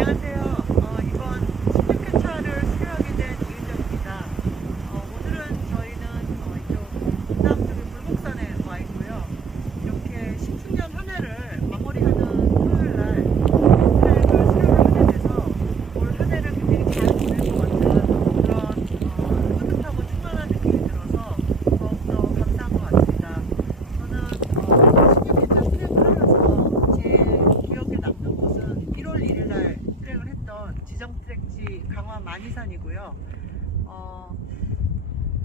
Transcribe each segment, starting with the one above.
안녕하세요. 어, 이번 16회차를 수료하게 된 이은정입니다. 어, 오늘은 저희는 어, 이쪽 분당 쪽의 불곡산에 와 있고요. 이렇게 10주년 한 해를 마무리하는 토요일 날 트랙을 수료를 하게 돼서 올 한 해를 굉장히 잘 보낼 것 같은 그런 어, 뿌듯하고 충만한 느낌이 들어서 더욱더 감사한 것 같습니다. 저는 어, 16회차 트랙을 하면서 제 기억에 남는 곳은 1월 1일 날 트랙을 했던 지정 트랙지 강화 만이산이고요. 어,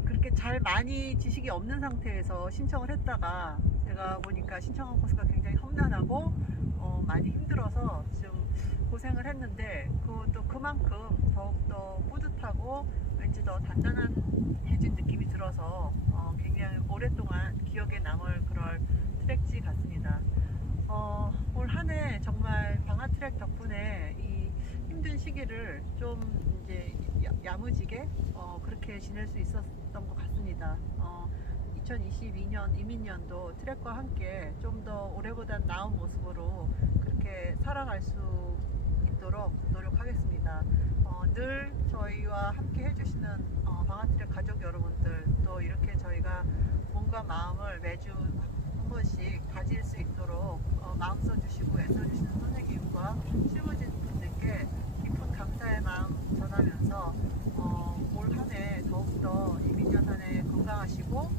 그렇게 잘 많이 지식이 없는 상태에서 신청을 했다가 제가 보니까 신청한 코스가 굉장히 험난하고 어, 많이 힘들어서 좀 고생을 했는데 그것도 그만큼 더욱더 뿌듯하고 왠지 더 단단해진 느낌이 들어서 어, 굉장히 오랫동안 기억에 남을 그럴 트랙지 같습니다. 어, 올 한 해 정말 방아 트랙 덕분에 이 힘든 시기를 좀 이제 야- 야무지게 어, 그렇게 지낼 수 있었던 것 같습니다. 어, 2022년 이민년도 트랙과 함께 좀 더 올해보다 나은 모습으로 그렇게 살아갈 수 있도록 노력하겠습니다. 어, 늘 저희와 함께 해주시는 어, 방아트랙 가족 여러분들 또 이렇게 저희가 몸과 마음을 매주 한 번씩 가질 수 있도록 마시고